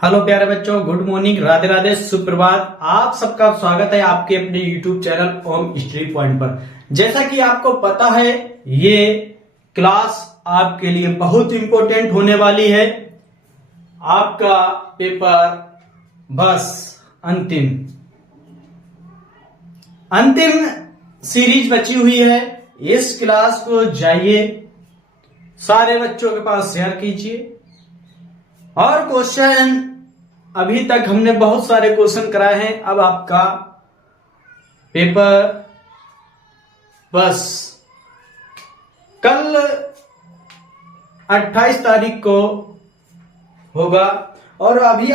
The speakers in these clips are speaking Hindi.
हेलो प्यारे बच्चों, गुड मॉर्निंग, राधे राधे, सुप्रभात। आप सबका स्वागत है आपके अपने यूट्यूब चैनल ओम स्टडी पॉइंट पर। जैसा कि आपको पता है, ये क्लास आपके लिए बहुत इंपॉर्टेंट होने वाली है। आपका पेपर बस अंतिम सीरीज बची हुई है। इस क्लास को जाइए, सारे बच्चों के पास शेयर कीजिए। और क्वेश्चन अभी तक हमने बहुत सारे क्वेश्चन कराए हैं। अब आपका पेपर बस कल 28 तारीख को होगा। और अभी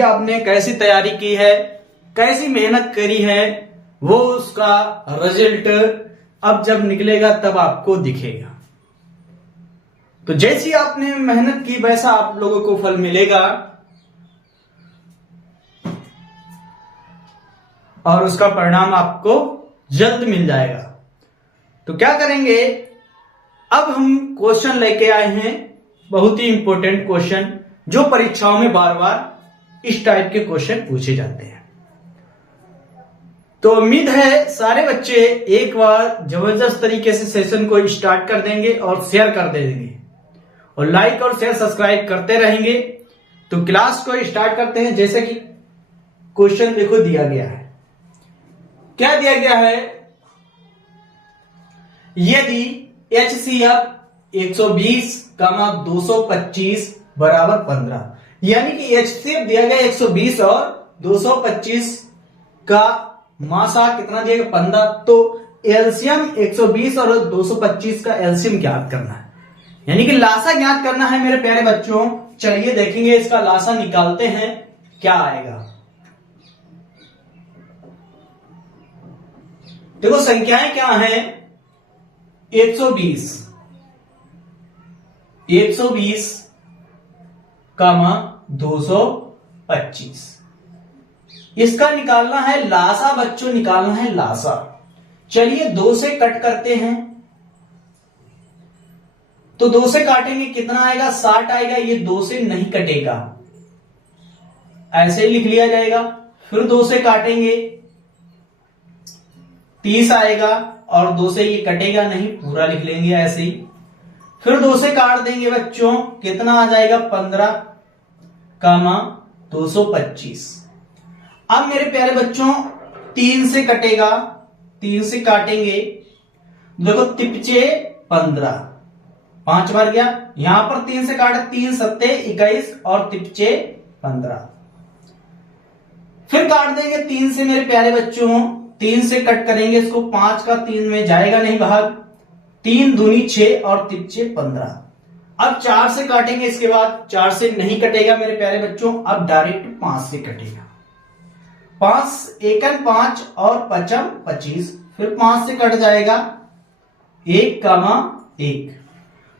आपने कैसी तैयारी की है, कैसी मेहनत करी है, वो उसका रिजल्ट अब जब निकलेगा तब आपको दिखेगा। तो जैसी आपने मेहनत की वैसा आप लोगों को फल मिलेगा और उसका परिणाम आपको जल्द मिल जाएगा। तो क्या करेंगे, अब हम क्वेश्चन लेके आए हैं, बहुत ही इंपॉर्टेंट क्वेश्चन जो परीक्षाओं में बार बार इस टाइप के क्वेश्चन पूछे जाते हैं। तो उम्मीद है सारे बच्चे एक बार जबरदस्त तरीके से सेशन को स्टार्ट कर देंगे और शेयर कर देंगे और लाइक और शेयर सब्सक्राइब करते रहेंगे। तो क्लास को स्टार्ट करते हैं। जैसे कि क्वेश्चन देखो दिया गया है, क्या दिया गया है, यदि HCF 120, 225 बराबर 15, यानी कि HCF दिया गया 120 और 225 का मासा कितना दिया गया 15। तो एलसीएम 120 और 225 का एलसीएम ज्ञात करना है, यानी कि लासा ज्ञात करना है मेरे प्यारे बच्चों। चलिए देखेंगे, इसका लासा निकालते हैं, क्या आएगा। देखो संख्याएं क्या हैं, 120 कामा 225, इसका निकालना है लासा बच्चों, निकालना है लासा। चलिए 2 से कट करते हैं, तो 2 से काटेंगे कितना आएगा, 60 आएगा। ये 2 से नहीं कटेगा, ऐसे ही लिख लिया जाएगा। फिर 2 से काटेंगे 30 आएगा और 2 से ये कटेगा नहीं, पूरा लिख लेंगे ऐसे ही। फिर 2 से काट देंगे बच्चों, कितना आ जाएगा 15 कामा 225। अब मेरे प्यारे बच्चों 3 से कटेगा, 3 से काटेंगे, देखो तिपचे 15, 5 बार गया। यहां पर 3 से काटे, 3 सत्ते 21 और तिपचे 15। फिर काट देंगे 3 से मेरे प्यारे बच्चों, 3 से कट करेंगे इसको, 5 का 3 में जाएगा नहीं भाग, 3 दूनी 6 और तिपचे 15। अब 4 से काटेंगे, इसके बाद 4 से नहीं कटेगा मेरे प्यारे बच्चों, अब डायरेक्ट 5 से कटेगा। 5 एकन 5 और 5 25, फिर 5 से कट जाएगा 1 कामा 1।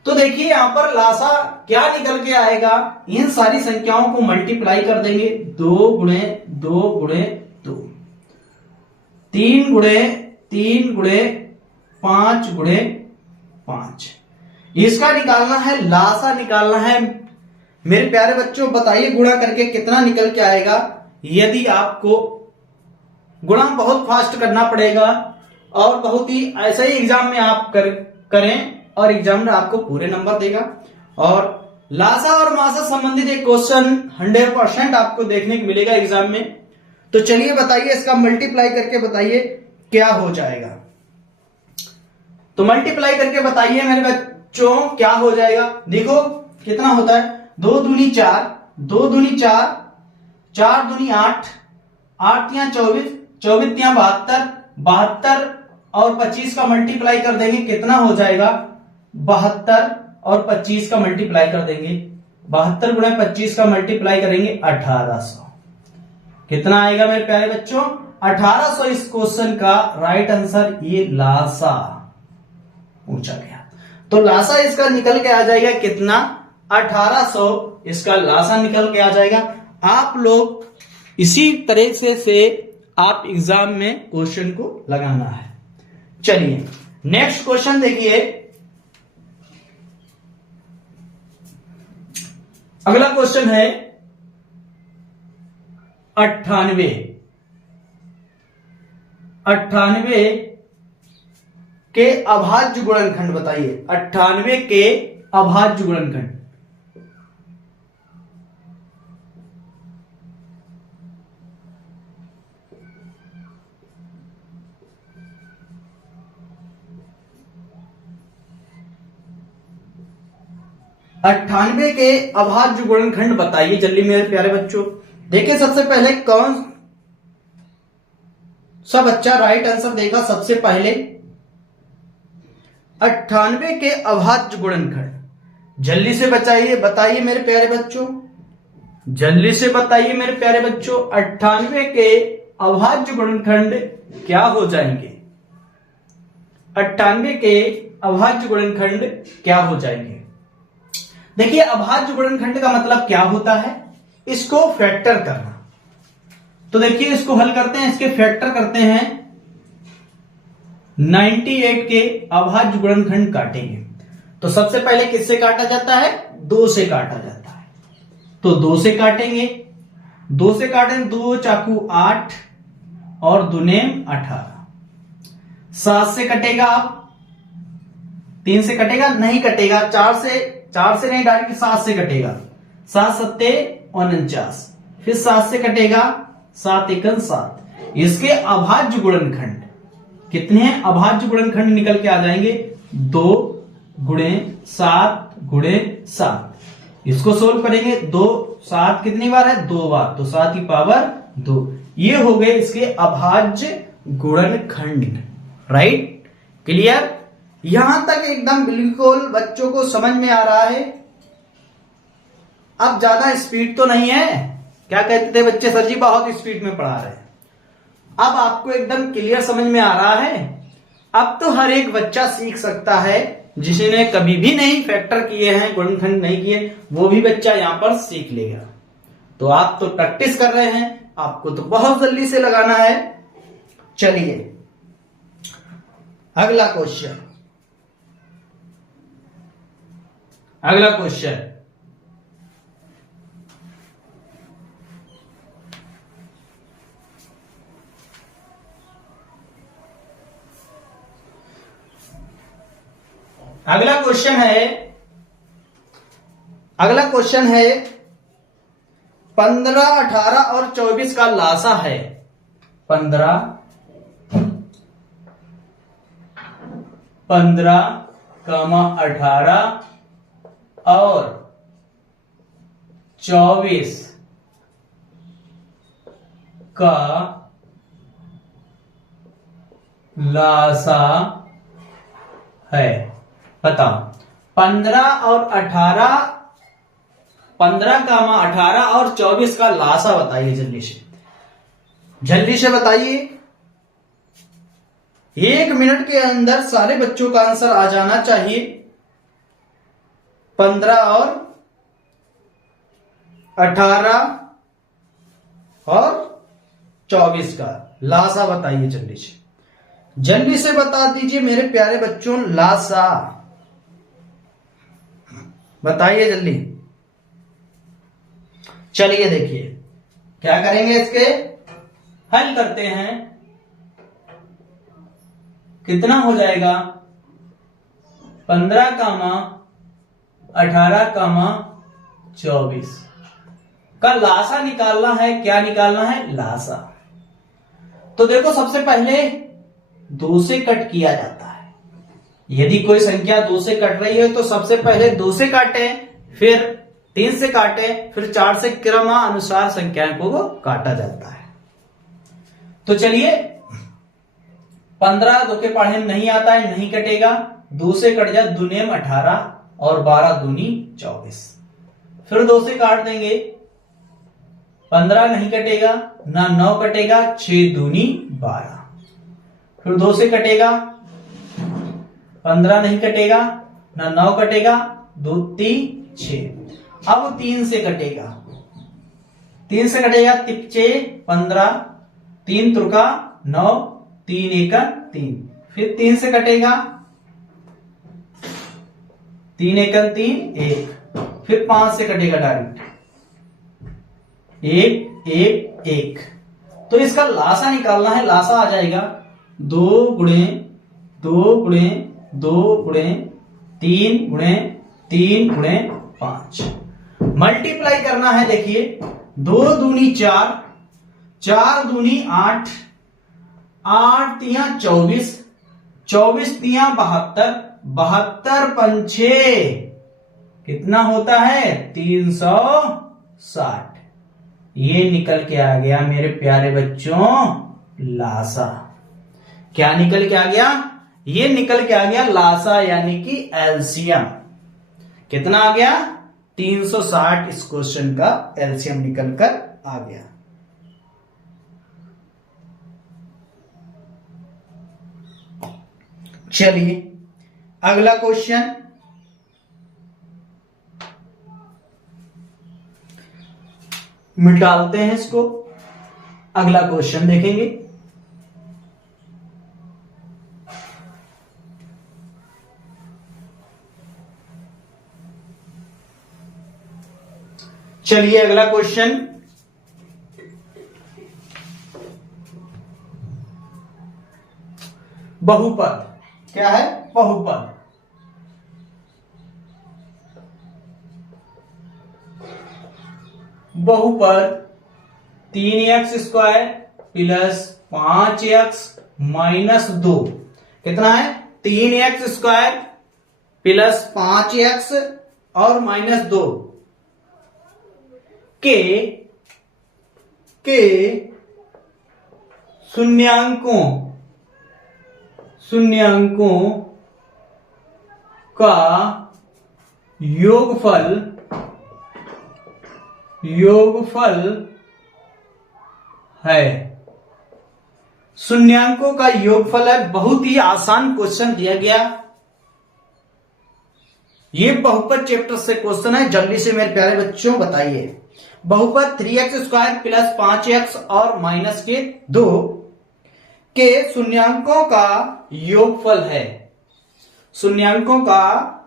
तो देखिए यहां पर लासा क्या निकल के आएगा, इन सारी संख्याओं को मल्टीप्लाई कर देंगे, 2 गुणे 2 गुणे 2, 3 गुणे 3 गुणे 5 गुणे 5। इसका निकालना है, लासा निकालना है मेरे प्यारे बच्चों। बताइए गुणा करके कितना निकल के आएगा। यदि आपको गुणा बहुत फास्ट करना पड़ेगा और बहुत ही ऐसे ही एग्जाम में आप करें और एग्जाम में आपको पूरे नंबर देगा। और लासा और मासा संबंधित एक क्वेश्चन 100% आपको देखने को मिलेगा एग्जाम में। तो चलिए बताइए, इसका मल्टीप्लाई करके बताइए क्या हो जाएगा। तो मल्टीप्लाई करके बताइए मेरे बच्चों क्या हो जाएगा। देखो कितना होता है, 2 दूनी 4, 2 दूनी 4, 4 दूनी 8, 8 या 24, 24 या 72, 72 और 25 का मल्टीप्लाई कर देंगे, कितना हो जाएगा 72 और 25 का मल्टीप्लाई कर देंगे, 72 गुणे 25 का मल्टीप्लाई करेंगे 1800। कितना आएगा मेरे प्यारे बच्चों, 1800। इस क्वेश्चन का राइट आंसर ये लासा पूछा गया। तो लासा इसका निकल के आ जाएगा कितना, 1800 इसका लासा निकल के आ जाएगा। आप लोग इसी तरह से आप एग्जाम में क्वेश्चन को लगाना है। चलिए नेक्स्ट क्वेश्चन देखिए, अगला क्वेश्चन है 98 98 के अभाज्य गुणनखंड बताइए। 98 के अभाज्य गुणनखंड। अट्ठानवे के अभाज्य गुणनखंड बताइए जल्दी मेरे प्यारे बच्चों। देखिए सबसे पहले कौन सा बच्चा राइट आंसर देगा सबसे पहले। 98 के अभाज्य गुणनखंड जल्दी से बताइए मेरे प्यारे बच्चों, जल्दी से बताइए मेरे प्यारे बच्चों। 98 के अभाज्य गुणनखंड क्या हो जाएंगे? 98 के अभाज्य गुणनखंड क्या हो जाएंगे? देखिए अभाज्य गुणनखंड का मतलब क्या होता है? इसको फैक्टर करना। तो देखिए इसको हल करते हैं, इसके फैक्टर करते हैं। 98 के अभाज्य गुणनखंड काटेंगे तो सबसे पहले किससे काटा जाता है? 2 से काटा जाता है। तो 2 से काटेंगे, 2 से काटेंगे, 2 चाकू 8 और दुनेम 18। 7 से कटेगा आप, 3 से कटेगा नहीं कटेगा, 4 से नहीं डायरेक्ट 7 से कटेगा। 7 सत्ते 49, फिर 7 से कटेगा 7 एकन 7। इसके अभाज्य गुणनखंड कितने हैं? अभाज्य गुणनखंड निकल के आ जाएंगे 2 गुणे 7 गुणे 7। इसको सोल्व करेंगे। 2 7 कितनी बार है? 2 बार, तो 7 की पावर 2। ये हो गए इसके अभाज्य गुणनखंड। Right, clear? यहां तक एकदम बिल्कुल बच्चों को समझ में आ रहा है। अब ज्यादा स्पीड तो नहीं है। क्या कहते थे बच्चे? सर जी बहुत स्पीड में पढ़ा रहे हैं। अब आपको एकदम क्लियर समझ में आ रहा है। अब तो हर एक बच्चा सीख सकता है, जिसने कभी भी नहीं फैक्टर किए हैं, गुणनखंड नहीं किए, वो भी बच्चा यहां पर सीख लेगा। तो आप तो प्रैक्टिस कर रहे हैं, आपको तो बहुत जल्दी से लगाना है। चलिए अगला क्वेश्चन। अगला क्वेश्चन अगला क्वेश्चन है 15, 18 और 24 का लासा है। 15 18 और 24 का लासा है। बताओ 15 और 18, 15, 18 और 24 का लासा बताइए जल्दी से बताइए। 1 मिनट के अंदर सारे बच्चों का आंसर आ जाना चाहिए। 15 और 18 और 24 का लासा बताइए जल्दी से बता दीजिए मेरे प्यारे बच्चों। लासा बताइए जल्दी। चलिए देखिए क्या करेंगे, इसके हल करते हैं। कितना हो जाएगा? 15, 18, 24 का लासा निकालना है। क्या निकालना है? लासा। तो देखो सबसे पहले 2 से कट किया जाता है। यदि कोई संख्या 2 से कट रही है तो सबसे पहले 2 से काटे, फिर 3 से काटे, फिर 4 से क्रमानुसार संख्याओं को काटा जाता है। तो चलिए 15 2 के पढ़े नहीं आता है, नहीं कटेगा। 2 से कट जाए, दुनेम 18 और 12 दूनी 24। फिर 2 से काट देंगे, 15 नहीं कटेगा, ना 9 कटेगा, 6 दूनी 12। फिर 2 से कटेगा, 15 नहीं कटेगा, ना 9 कटेगा, 2 3 6। अब 3 से कटेगा, 3 से कटेगा, 6 15, 3 त्रुका 9, 3 एकन 3। फिर 3 से कटेगा, 3 एकन 3 1। फिर 5 से कटेगा डायरेक्ट 1 1 1। तो इसका लासा निकालना है। लासा आ जाएगा 2 गुणे 2 गुणे 2 गुणे 3 गुणे 3 गुणे 5। मल्टीप्लाई करना है। देखिए 2 दूनी 4, 4 दूनी 8, 8 तिया 24, 24 तिया 72, 72 पंछे कितना होता है 360। ये निकल के आ गया मेरे प्यारे बच्चों लासा। क्या निकल के आ गया? ये निकल के आ गया लासा यानी कि एलसीएम। कितना आ गया? 360 इस क्वेश्चन का एलसीएम निकल कर आ गया। चलिए अगला क्वेश्चन, मिटाते हैं इसको। अगला क्वेश्चन देखेंगे। चलिए अगला क्वेश्चन, बहुपद। क्या है? बहुपद। बहुपद 3x² प्लस 5x माइनस 2 कितना है? 3x² प्लस 5x और माइनस 2 के शून्यांकों का योगफल है। शून्यांकों का योगफल है। बहुत ही आसान क्वेश्चन दिया गया। ये बहुपद चैप्टर से क्वेश्चन है। जल्दी से मेरे प्यारे बच्चों बताइए। बहुपद 3x² प्लस 5x और माइनस के 2 के शून्यांकों का योगफल है। शून्यांकों का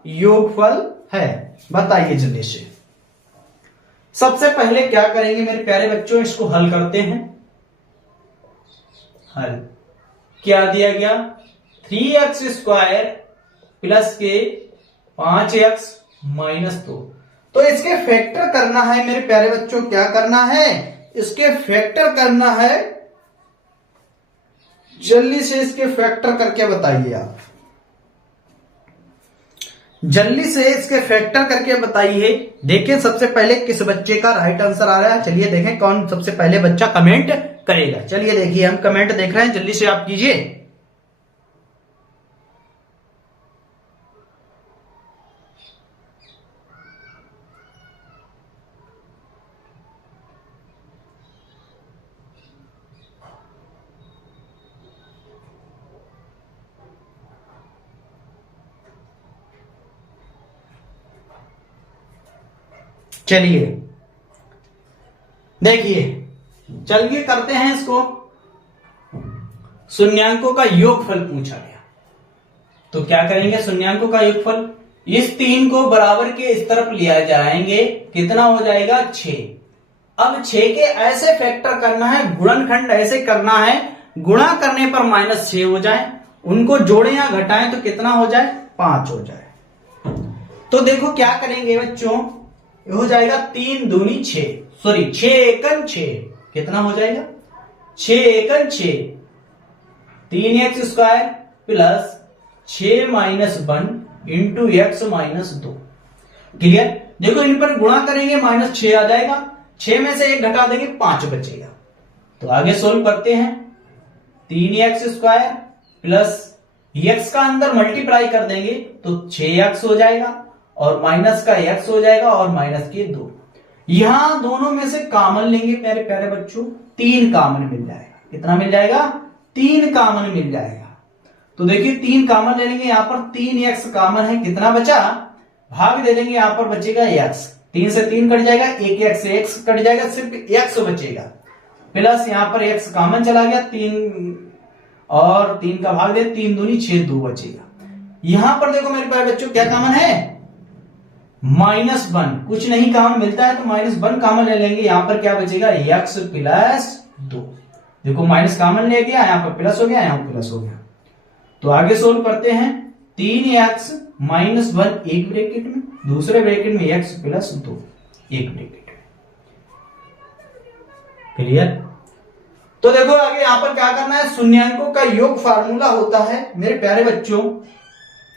योगफल है। बताइए जल्दी से। सबसे पहले क्या करेंगे मेरे प्यारे बच्चों? इसको हल करते हैं। हल क्या दिया गया? 3x² प्लस के 5x माइनस 2। तो इसके फैक्टर करना है मेरे प्यारे बच्चों। क्या करना है? इसके फैक्टर करना है। जल्दी से इसके फैक्टर करके बताइए आप। जल्दी से इसके फैक्टर करके बताइए। देखिए सबसे पहले किस बच्चे का राइट आंसर आ रहा है। चलिए देखें कौन सबसे पहले बच्चा कमेंट करेगा। चलिए देखिए हम कमेंट देख रहे हैं। जल्दी से आप कीजिए। चलिए देखिए, चलिए करते हैं इसको। शून्यांकों का योगफल पूछा गया तो क्या करेंगे? शून्यांकों का योगफल, इस 3 को बराबर के इस तरफ लिया जाएंगे। कितना हो जाएगा? 6। अब 6 के ऐसे फैक्टर करना है, गुणनखंड ऐसे करना है, गुणा करने पर -6 हो जाए, उनको जोड़ें या घटाएं तो कितना हो जाए? 5 हो जाए। तो देखो क्या करेंगे बच्चों, हो जाएगा 3 दूनी 6, सॉरी 6 एकन 6। कितना हो जाएगा? 6 एकन 6, 3x² plus 6 minus 1 into x minus 2। Clear? देखो इन पर गुणा करेंगे -6 आ जाएगा, 6 में से 1 घटा देंगे 5 बचेगा। तो आगे सोल्व करते हैं। 3x² प्लस x का अंदर मल्टीप्लाई कर देंगे तो 6x हो जाएगा और माइनस का x हो जाएगा और माइनस के 2। यहां दोनों में से कॉमन लेंगे मेरे प्यारे बच्चों, 3 कॉमन मिल जाएगा। कितना मिल जाएगा? 3 कॉमन मिल जाएगा। तो देखिए 3 कॉमन ले लेंगे, यहां पर 3x कॉमन है। कितना बचा? भाग दे देंगे, यहां पर बचेगा x। 3 से 3 कट जाएगा, 1x से x कट जाएगा, सिर्फ x बचेगा। प्लस यहां पर x कॉमन चला गया, 3 और 3 का भाग दे, 3 दूनी 6, 2 बचेगा। यहां पर देखो मेरे प्यारे बच्चों क्या कॉमन है? -1, कुछ नहीं कॉमन मिलता है तो -1 कॉमन ले लेंगे। यहां पर क्या बचेगा, x + 2। देखो माइनस कॉमन ले गया, यहां पर प्लस हो गया, यहां पर प्लस हो गया। तो आगे सोल्व करते हैं। 3x - 1 एक ब्रैकेट में, दूसरे ब्रैकेट में x + 2 एक ब्रैकेट में। क्लियर? तो देखो आगे यहां पर क्या करना है, शून्यांकों का योग फार्मूला होता है मेरे प्यारे बच्चों।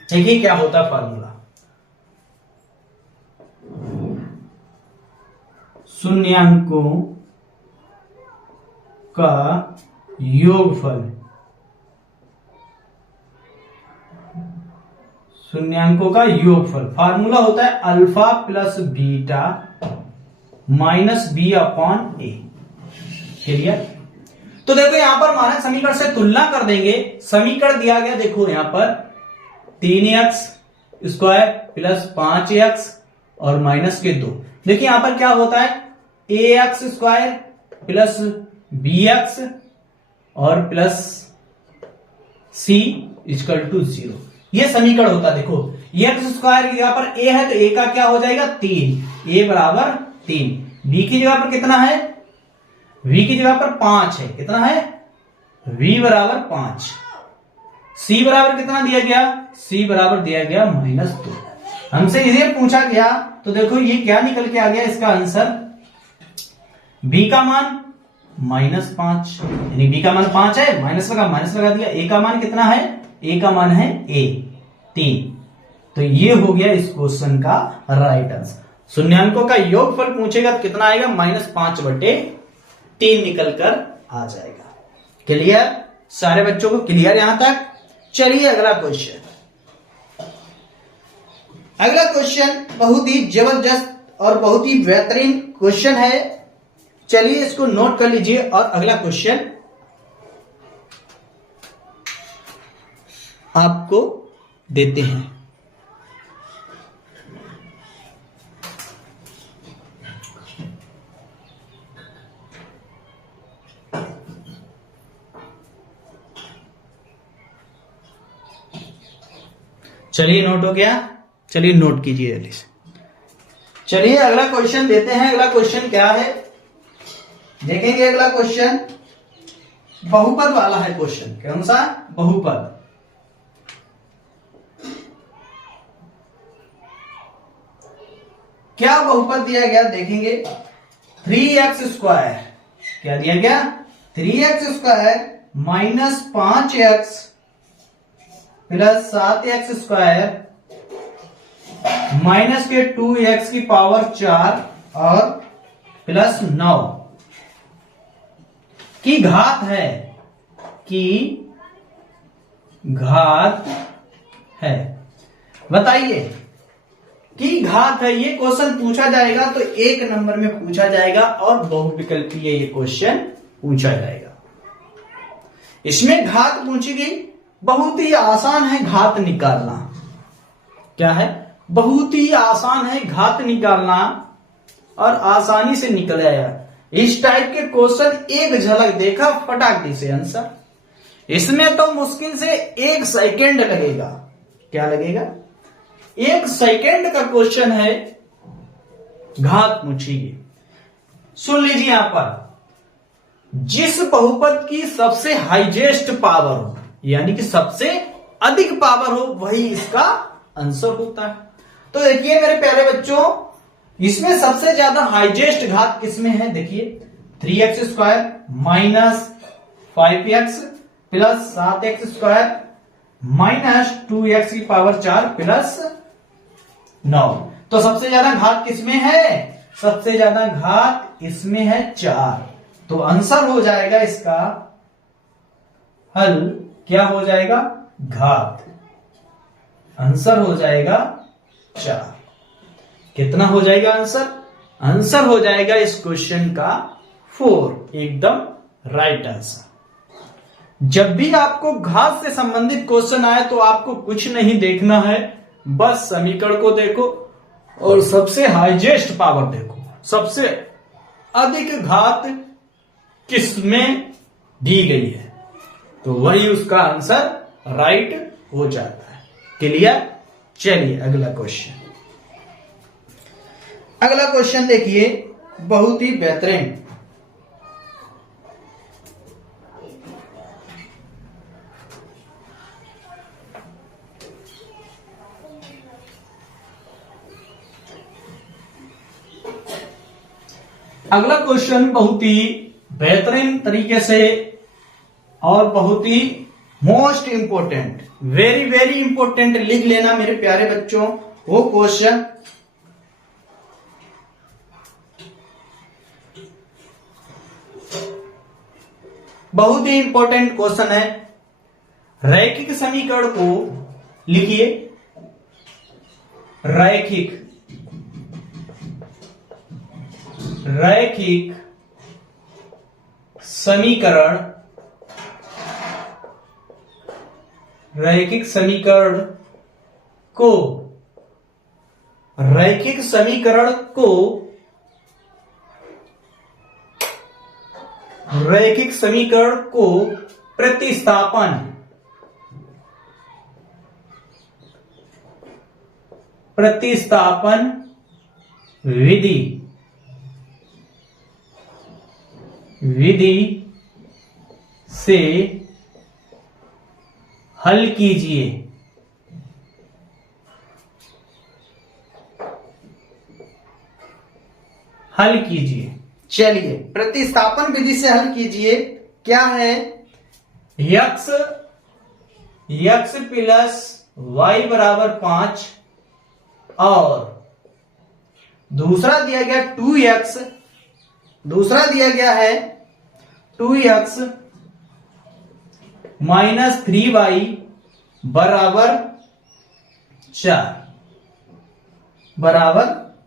देखिए क्या होता है फार्मूला, शून्यांकों का योगफल, शून्यांकों का योगफल फार्मूला होता है अल्फा + बीटा -b/a। क्लियर? तो देखो यहां पर मानक समीकरण से तुलना कर देंगे। समीकरण दिया गया, देखो यहां पर 3x² + 5x और -2। देखिए यहां पर क्या होता है, ax² + bx और प्लस c = 0। ये समीकरण होता है। देखो x² की जगह पर a है तो a का क्या हो जाएगा, 3, a = 3। b की जगह पर कितना है, v की जगह पर 5 है, कितना है, v = 5। c बराबर कितना दिया गया, c बराबर दिया गया -2। हमसे इसे पूछा गया तो देखो ये क्या निकल के आ गया, इसका आंसर b का मान -5, यानी b का मान 5 है, माइनस लगा दिया। a का मान कितना है, a का मान है 3। तो ये हो गया इस क्वेश्चन का राइट आंसर। शून्यांकों का योगफल पूछेगा तो कितना आएगा, -5/3 निकल कर आ जाएगा। क्लियर? सारे बच्चों को क्लियर यहां तक? चलिए अगला क्वेश्चन। अगला क्वेश्चन बहुत ही जबरदस्त और बहुत ही बेहतरीन क्वेश्चन है। चलिए इसको नोट कर लीजिए और अगला क्वेश्चन आपको देते हैं। चलिए नोट हो गया, चलिए नोट कीजिए जल्दी से। चलिए अगला क्वेश्चन देते हैं। अगला क्वेश्चन क्या है देखेंगे। अगला क्वेश्चन बहुपद वाला है क्वेश्चन। कौन सा? बहुपद। क्या बहुपद दिया गया देखेंगे। 3x², क्या दिया गया, 3x² - 5x + 7x² -2x⁴ और +9 की घात है, की घात है। बताइए की घात है। ये क्वेश्चन पूछा जाएगा तो 1 नंबर में पूछा जाएगा और बहुविकल्पीय ये क्वेश्चन पूछा जाएगा। इसमें घात पूछी गई, बहुत ही आसान है घात निकालना। क्या है? बहुत ही आसान है घात निकालना और आसानी से निकल आया। इस टाइप के क्वेश्चन एक झलक देखा फटाक से आंसर। इसमें तो मुश्किल से 1 सेकेंड लगेगा। क्या लगेगा? 1 सेकेंड का क्वेश्चन है, घात पूछिए। सुन लीजिए यहां पर, जिस बहुपद की सबसे हाईएस्ट पावर हो, यानी कि सबसे अधिक पावर हो, वही इसका आंसर होता है। तो देखिए मेरे प्यारे बच्चों, इसमें सबसे ज्यादा हाईएस्ट घात किसमें है? देखिए 3x² - 5x + 7x² -2x⁴ +9। तो सबसे ज्यादा घात किसमें है? सबसे ज्यादा घात इसमें है 4। तो आंसर हो जाएगा इसका हल, क्या हो जाएगा? घात। आंसर हो जाएगा 4। कितना हो जाएगा आंसर? आंसर हो जाएगा इस क्वेश्चन का 4। एकदम राइट आंसर। जब भी आपको घात से संबंधित क्वेश्चन आए तो आपको कुछ नहीं देखना है, बस समीकरण को देखो और सबसे हाईएस्ट पावर देखो, सबसे अधिक घात किसमें दी गई है, तो वही उसका आंसर राइट हो जाता है। क्लियर? चलिए अगला क्वेश्चन। अगला क्वेश्चन देखिए, बहुत ही बेहतरीन। अगला क्वेश्चन बहुत ही बेहतरीन तरीके से और बहुत ही most important, very very important लिख लेना मेरे प्यारे बच्चों वो क्वेश्चन। बहुत ही इंपॉर्टेंट क्वेश्चन है। रैखिक समीकरण को लिखिए। रैखिक समीकरण, रैखिक समीकरण को प्रतिस्थापन विधि से हल कीजिए। चलिए, प्रतिस्थापन विधि से हल कीजिए। क्या है? यक्स प्लस वाई बराबर 5 और दूसरा दिया गया 2x, दूसरा दिया गया है 2x माइनस 3y बराबर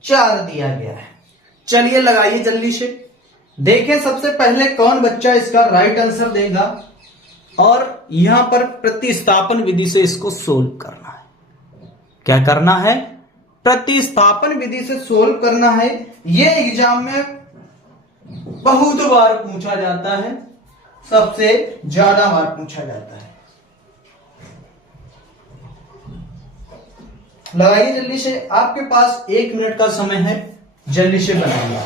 4 दिया गया है। चलिए लगाइए जल्दी से, देखें सबसे पहले कौन बच्चा इसका राइट आंसर देगा और यहां पर प्रतिस्थापन विधि से इसको सोल्व करना है। क्या करना है? प्रतिस्थापन विधि से सोल्व करना है। यह एग्जाम में बहुत बार पूछा जाता है, सबसे ज्यादा बार पूछा जाता है। लगाइए जल्दी से, आपके पास 1 मिनट का समय है, जल्दी से बनाइए।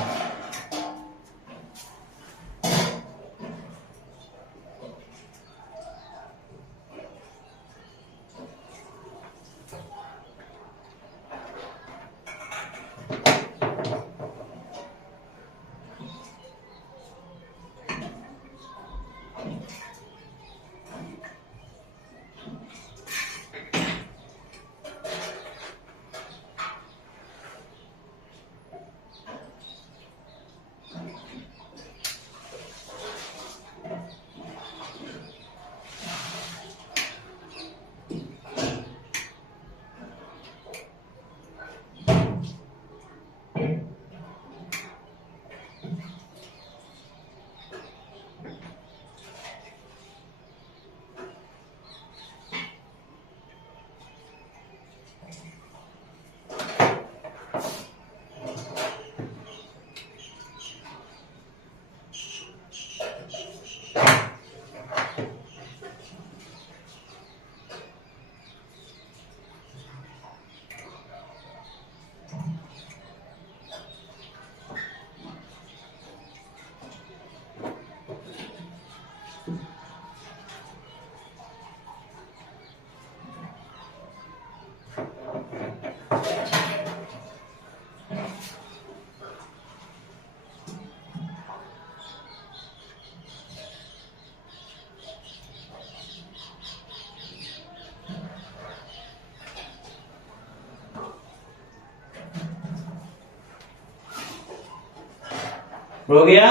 हो गया?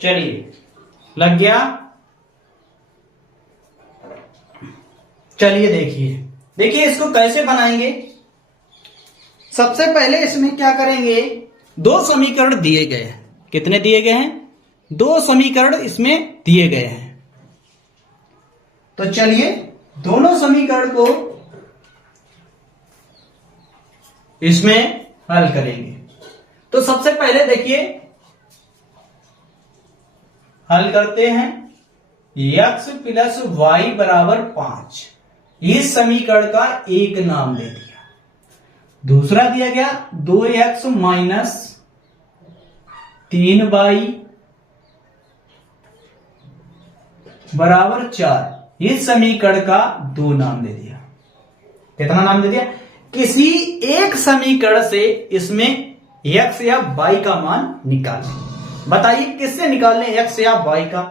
चलिए, लग गया? चलिए देखिए इसको कैसे बनाएंगे। सबसे पहले इसमें क्या करेंगे, 2 समीकरण दिए गए हैं। कितने दिए गए हैं? 2 समीकरण इसमें दिए गए हैं। तो चलिए दोनों समीकरण को इसमें हल करेंगे। तो सबसे पहले देखिए, हल करते हैं। x प्लस वाई बराबर 5, इस समीकरण का एक नाम ले दिया। दूसरा दिया गया 2x माइनस 3y बराबर 4। इस समीकरण का 2 नाम दे दिया। कितना नाम दे दिया? किसी एक समीकरण से इसमें x या y का मान निकालें। बताइए किससे निकालें x या y का?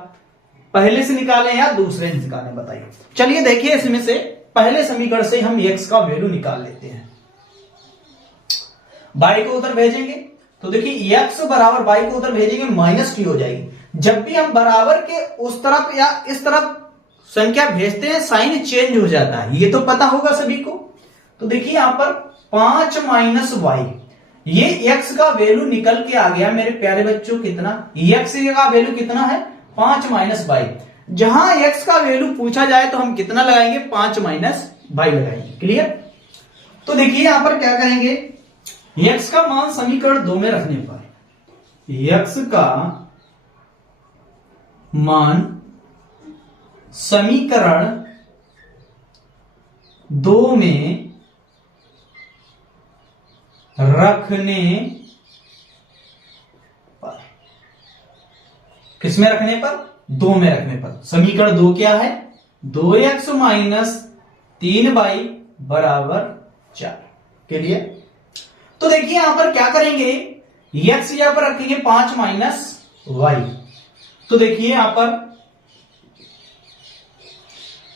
पहले से निकालें या दूसरे से निकालें? बताइए। चलिए देखिए, इसमें से पहले समीकरण से हम x का वैल्यू निकाल लेते हैं। y को उधर भेजेंगे तो देखिए x बराबर y को उधर भेजेंगे माइनस की हो जाएगी। जब भी हम बराबर के उस तरफ या इस तरफ संख्या भेजते हैं साइन चेंज हो जाता है, ये तो पता होगा सभी को। तो देखिए यहां पर 5 माइनस वाई, ये x का वैल्यू निकल के आ गया मेरे प्यारे बच्चों। कितना? x का वैल्यू कितना है? 5 माइनस वाई। जहां x का वैल्यू पूछा जाए तो हम कितना लगाएंगे? 5 माइनस वाई लगाएंगे। क्लियर? तो देखिए यहां पर क्या करेंगे, x का मान समीकरण 2 में रखने पर x का मान समीकरण 2 में रखने पर, किसमें रखने पर? 2 में रखने पर। समीकरण 2 क्या है? 2x माइनस 3y बराबर 4। क्लियर? तो देखिए यहां पर क्या करेंगे, x यहां पर रखेंगे 5 माइनस y। तो देखिए यहां पर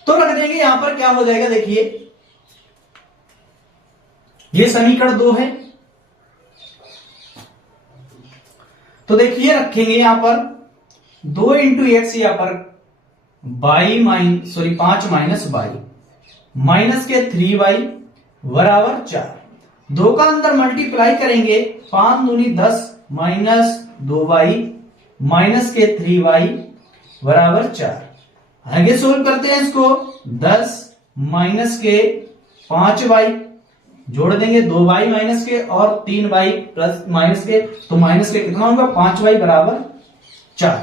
तो रख देंगे, यहां पर क्या हो जाएगा? देखिए ये समीकरण 2 है, तो देखिए रखेंगे यहां पर 2 इंटू एक्स, यहां पर 5 माइनस y माइनस के 3y बराबर 4। 2 का अंदर मल्टीप्लाई करेंगे, 5 दूनी 10 माइनस 2y माइनस के 3y बराबर 4। आगे सोल्व करते हैं इसको, 10 माइनस के 5y जोड़ देंगे 2y माइनस के और 3y प्लस माइनस के, तो माइनस के कितना होगा? 5y बराबर 4।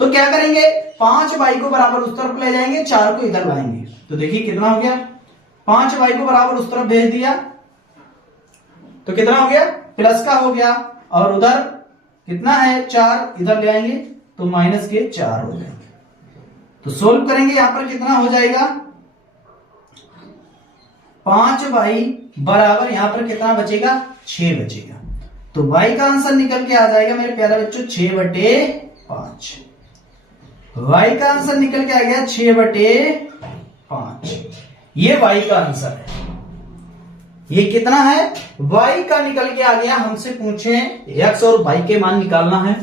तो क्या करेंगे, 5y को बराबर उस तरफ ले जाएंगे, 4 को इधर लाएंगे। तो देखिए कितना हो गया, 5y को बराबर उस तरफ भेज दिया तो कितना हो गया? प्लस का हो गया, और उधर कितना है? 4, इधर ले आएंगे तो माइनस के 4 हो जाएंगे। तो सोल्व करेंगे, यहां पर कितना हो जाएगा? 5y बराबर यहां पर कितना बचेगा? 6 बचेगा। तो y का आंसर निकल के आ जाएगा मेरे प्यारे बच्चों 6/5। y का आंसर निकल के आ गया 6/5। ये y का आंसर है। ये कितना है? y का निकल के आ गया। हमसे पूछे x और y के मान निकालना है,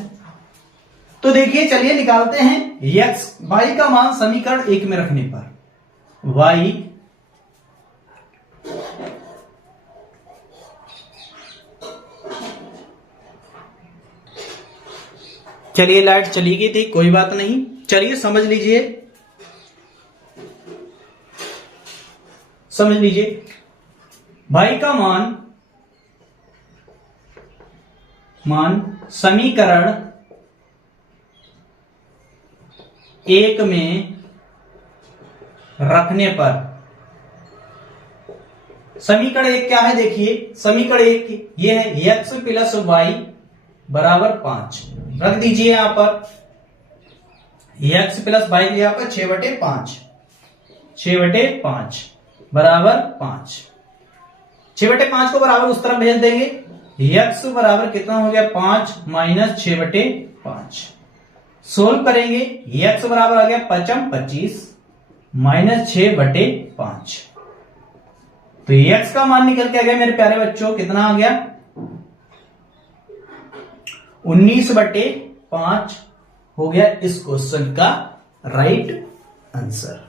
तो देखिए चलिए निकालते हैं। y का मान समीकरण 1 में रखने पर y चलिए लाइट चली गई थी, कोई बात नहीं। चलिए समझ लीजिए, समझ लीजिए। y का मान समीकरण 1 में रखने पर, समीकरण 1 क्या है? देखिए समीकरण 1 ये है x प्लस y बराबर 5। रख दीजिए यहां पर x प्लस y यहां पर 6/5, 6/5 बराबर 5। 6/5 को बराबर उस तरफ भेज देंगे, x बराबर कितना हो गया? 5 माइनस 6/5। सोल्व करेंगे, x बराबर आ गया 5 25 माइनस 6/5। तो x का मान निकल के आ गया मेरे प्यारे बच्चों, कितना आ गया? 19/5 हो गया इस क्वेश्चन का राइट आंसर।